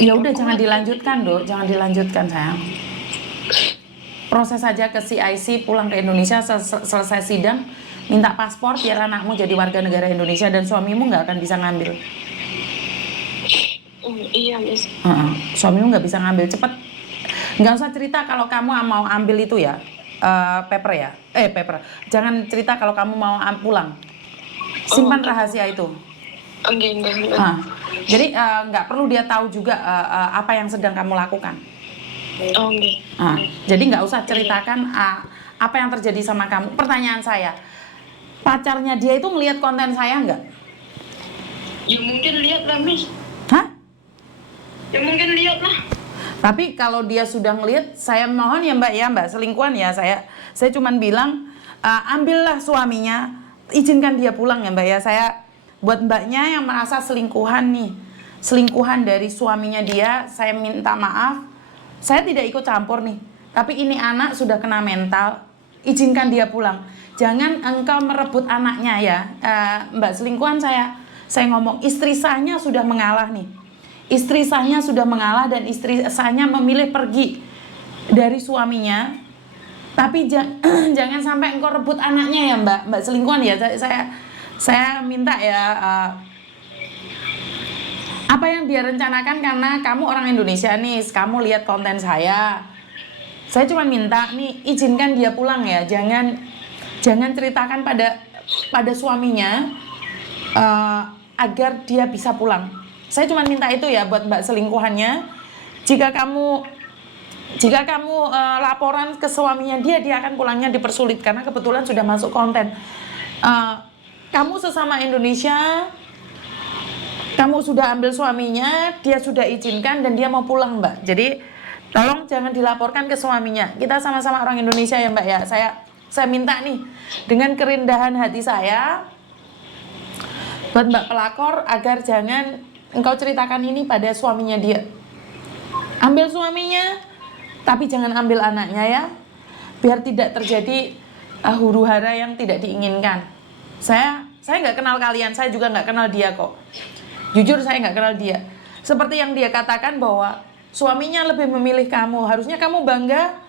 Ya udah jangan dilanjutkan, Dok. Jangan dilanjutkan, sayang. Proses saja ke CIC, pulang ke Indonesia, selesai sidang, minta paspor biar anakmu jadi warga negara Indonesia dan suamimu nggak akan bisa ngambil. Iya, Miss. Suamimu nggak bisa ngambil, cepet. Nggak usah cerita kalau kamu mau ambil itu ya, paper ya. Paper. Jangan cerita kalau kamu mau pulang. Simpan rahasia itu. Jadi nggak perlu dia tahu juga apa yang sedang kamu lakukan. Jadi nggak usah ceritakan apa yang terjadi sama kamu. Pertanyaan saya, pacarnya dia itu ngelihat konten saya nggak? Ya mungkin lihat lah, Miss. Hah? Ya mungkin lihat lah. Tapi kalau dia sudah ngelihat, saya mohon ya Mbak selingkuhan ya, saya cuman bilang ambillah suaminya, izinkan dia pulang ya Mbak ya. Saya buat Mbaknya yang merasa selingkuhan nih, selingkuhan dari suaminya dia, saya minta maaf. Saya tidak ikut campur nih, tapi ini anak sudah kena mental, izinkan dia pulang. Jangan engkau merebut anaknya ya, Mbak selingkuhan. Saya ngomong, istri sahnya sudah mengalah nih. Istri sahnya sudah mengalah dan istri sahnya memilih pergi dari suaminya. Tapi jangan sampai engkau rebut anaknya ya Mbak selingkuhan ya. Saya minta ya, apa yang dia rencanakan, karena kamu orang Indonesia nih, kamu lihat konten saya cuma minta nih, izinkan dia pulang ya. Jangan ceritakan pada suaminya agar dia bisa pulang. Saya cuma minta itu ya buat Mbak selingkuhannya. Jika kamu laporan ke suaminya dia akan pulangnya dipersulit karena kebetulan sudah masuk konten. Kamu sesama Indonesia, kamu sudah ambil suaminya, dia sudah izinkan dan dia mau pulang Mbak. Jadi tolong jangan dilaporkan ke suaminya. Kita sama-sama orang Indonesia ya Mbak ya. Saya minta nih dengan kerendahan hati saya buat Mbak pelakor agar jangan engkau ceritakan ini pada suaminya dia. Ambil suaminya, tapi jangan ambil anaknya ya, biar tidak terjadi huru hara yang tidak diinginkan. Saya nggak kenal kalian, saya juga nggak kenal dia kok. Jujur saya nggak kenal dia. Seperti yang dia katakan bahwa suaminya lebih memilih kamu. Harusnya kamu bangga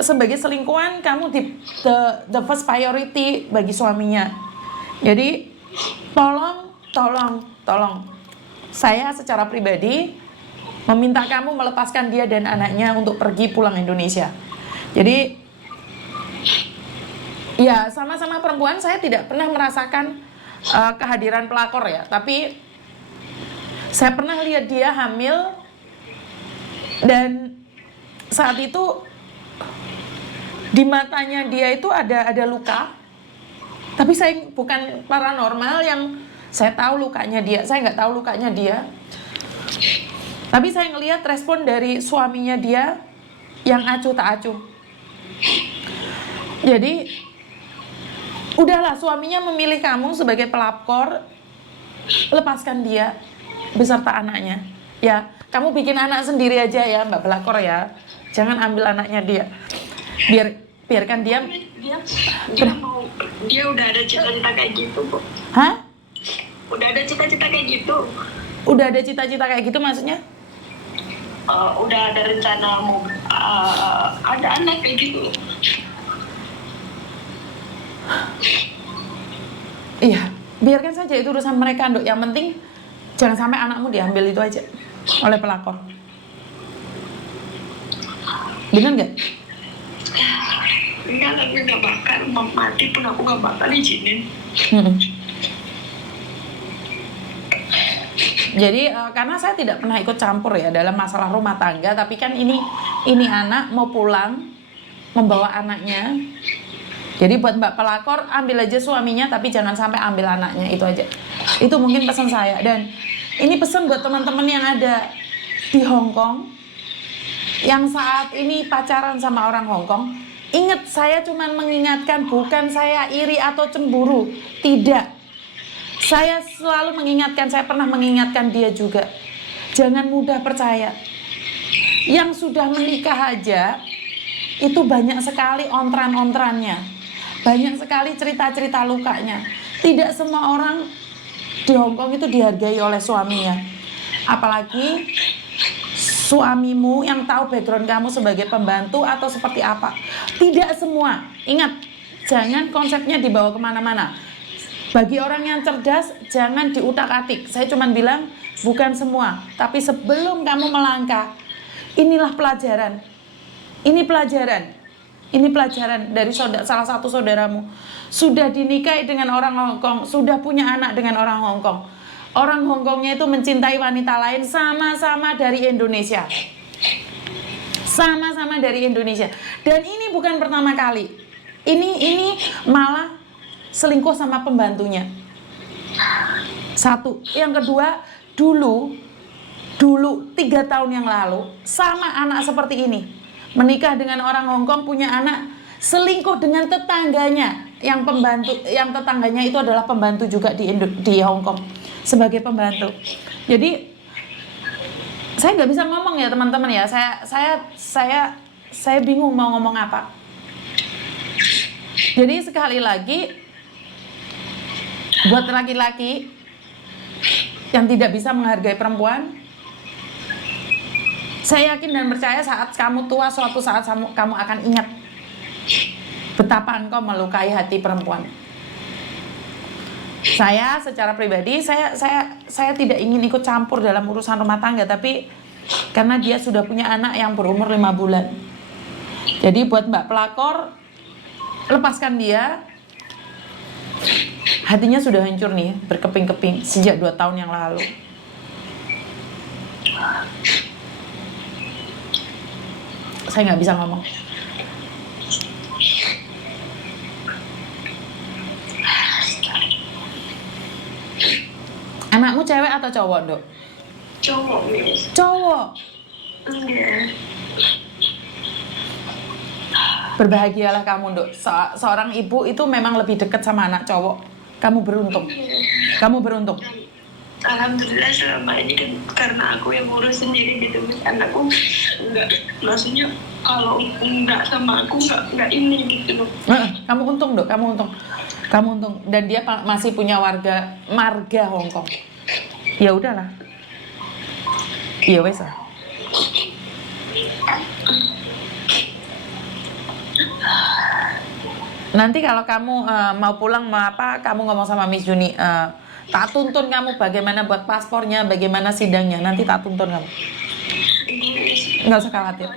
sebagai selingkuhan, kamu the first priority bagi suaminya. Jadi tolong. Saya secara pribadi meminta kamu melepaskan dia dan anaknya untuk pergi pulang Indonesia. Jadi ya sama-sama perempuan, saya tidak pernah merasakan kehadiran pelakor ya, tapi saya pernah lihat dia hamil dan saat itu di matanya dia itu ada luka. Tapi saya bukan paranormal yang saya tahu lukanya dia, saya nggak tahu lukanya dia. Tapi saya ngelihat respon dari suaminya dia yang acuh tak acuh. Jadi udahlah, suaminya memilih kamu sebagai pelakor, lepaskan dia beserta anaknya. Ya, kamu bikin anak sendiri aja ya Mbak pelakor ya. Jangan ambil anaknya dia. Biarkan dia udah ada cita-cita kayak gitu, Bu. Hah? Udah ada cita-cita kayak gitu. Udah ada cita-cita kayak gitu maksudnya? Udah ada rencana mau ada anak kayak gitu. Iya, biarkan saja itu urusan mereka, Dok. Yang penting jangan sampai anakmu diambil itu aja oleh pelakor. Benar nggak? Enggak, tapi nggak bakal. Mati pun aku nggak bakal izinin. Jadi karena saya tidak pernah ikut campur ya dalam masalah rumah tangga, tapi kan ini anak mau pulang membawa anaknya. Jadi buat Mbak pelakor, ambil aja suaminya tapi jangan sampai ambil anaknya, itu aja. Itu mungkin pesan saya. Dan ini pesan buat teman-teman yang ada di Hong Kong yang saat ini pacaran sama orang Hong Kong. Ingat, saya cuma mengingatkan, bukan saya iri atau cemburu, tidak. Saya selalu mengingatkan, saya pernah mengingatkan dia juga. Jangan mudah percaya. Yang sudah menikah aja, itu banyak sekali ontran-ontrannya. Banyak sekali cerita-cerita lukanya. Tidak semua orang di Hong Kong itu dihargai oleh suaminya. Apalagi suamimu yang tahu background kamu sebagai pembantu atau seperti apa. Tidak semua. Ingat, jangan konsepnya dibawa kemana-mana. Bagi orang yang cerdas, jangan diutak-atik. Saya cuma bilang, bukan semua. Tapi sebelum kamu melangkah, inilah pelajaran. Ini pelajaran. Ini pelajaran dari salah satu saudaramu. Sudah dinikahi dengan orang Hongkong, sudah punya anak dengan orang Hongkong. Orang Hongkongnya itu mencintai wanita lain sama-sama dari Indonesia. Sama-sama dari Indonesia. Dan ini bukan pertama kali. Ini malah selingkuh sama pembantunya. Satu. Yang kedua, dulu 3 tahun yang lalu sama anak seperti ini. Menikah dengan orang Hongkong, punya anak, selingkuh dengan tetangganya. Yang tetangganya itu adalah pembantu juga di Hongkong. Sebagai pembantu. Jadi saya nggak bisa ngomong ya teman-teman ya. Saya bingung mau ngomong apa. Jadi sekali lagi, buat laki-laki yang tidak bisa menghargai perempuan, saya yakin dan percaya saat kamu tua, suatu saat kamu akan ingat betapa engkau melukai hati perempuan. Saya secara pribadi, saya tidak ingin ikut campur dalam urusan rumah tangga, tapi karena dia sudah punya anak yang berumur 5 bulan. Jadi buat Mbak pelakor, lepaskan dia. Hatinya sudah hancur nih, berkeping-keping sejak 2 tahun yang lalu. Saya nggak bisa ngomong. Anakmu cewek atau cowok, Dok? Cowok, Miss. Cowok. Iya. Berbahagialah kamu, Dok. Seorang ibu itu memang lebih dekat sama anak cowok. Kamu beruntung. Kamu beruntung. Alhamdulillah selama ini kan karena aku yang ngurus sendiri gitu, Miss. Anakku enggak, maksudnya kalau enggak sama aku enggak ini gitu loh. Kamu untung, Dok. Kamu untung. Dan dia masih punya marga Hongkong. Ya udahlah. Ya wes lah. Nanti kalau kamu mau pulang kamu ngomong sama Miss Juni, tak tuntun kamu bagaimana buat paspornya, bagaimana sidangnya, nanti tak tuntun kamu. Nggak usah khawatir.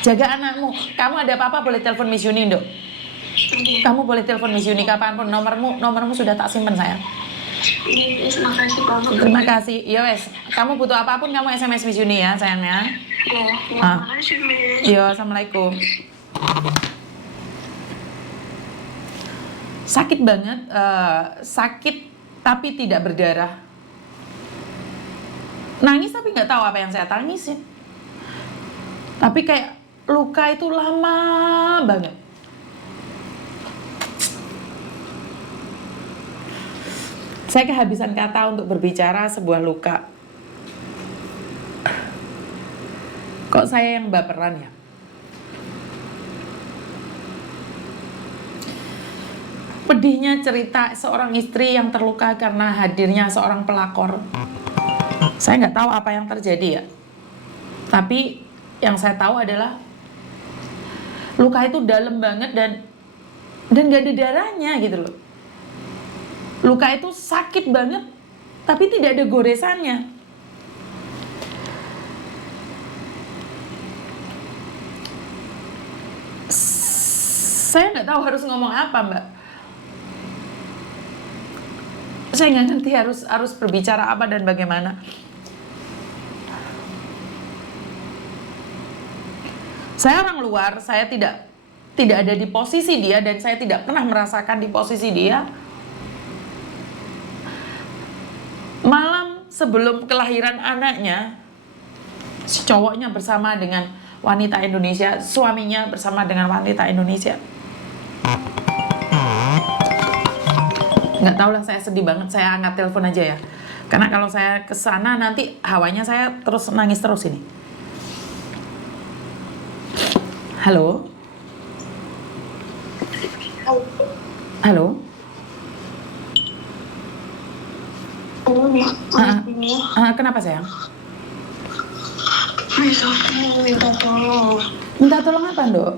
Jaga anakmu. Kamu ada apa-apa boleh telepon Miss Juni, Dok. Kamu boleh telepon Miss Juni kapanpun. Nomormu sudah tak simpen, sayang. Terima kasih banget. Terima kasih. Ya wes. Kamu butuh apapun kamu SMS Miss Juni ya, sayangnya. Ya, terima kasih, Miss. Yo, assalamualaikum. Sakit banget, sakit tapi tidak berdarah. Nangis tapi nggak tahu apa yang saya tangisin. Tapi kayak luka itu lama banget. Saya kehabisan kata untuk berbicara sebuah luka. Kok saya yang baperan ya? Pedihnya cerita seorang istri yang terluka karena hadirnya seorang pelakor. Saya nggak tahu apa yang terjadi ya. Tapi yang saya tahu adalah luka itu dalam banget dan nggak ada darahnya gitu loh. Luka itu sakit banget, tapi tidak ada goresannya. Saya nggak tahu harus ngomong apa, Mbak. Saya nggak ngerti harus berbicara apa dan bagaimana. Saya orang luar, saya tidak ada di posisi dia dan saya tidak pernah merasakan di posisi dia. Malam sebelum kelahiran anaknya, si cowoknya bersama dengan wanita Indonesia, suaminya bersama dengan wanita Indonesia. Nggak tahu lah, saya sedih banget. Saya angkat telepon aja ya, karena kalau saya kesana nanti hawanya saya terus nangis terus ini. Halo. ini ini Kenapa sayang? bisa minta tolong. Minta tolong apa, Dok?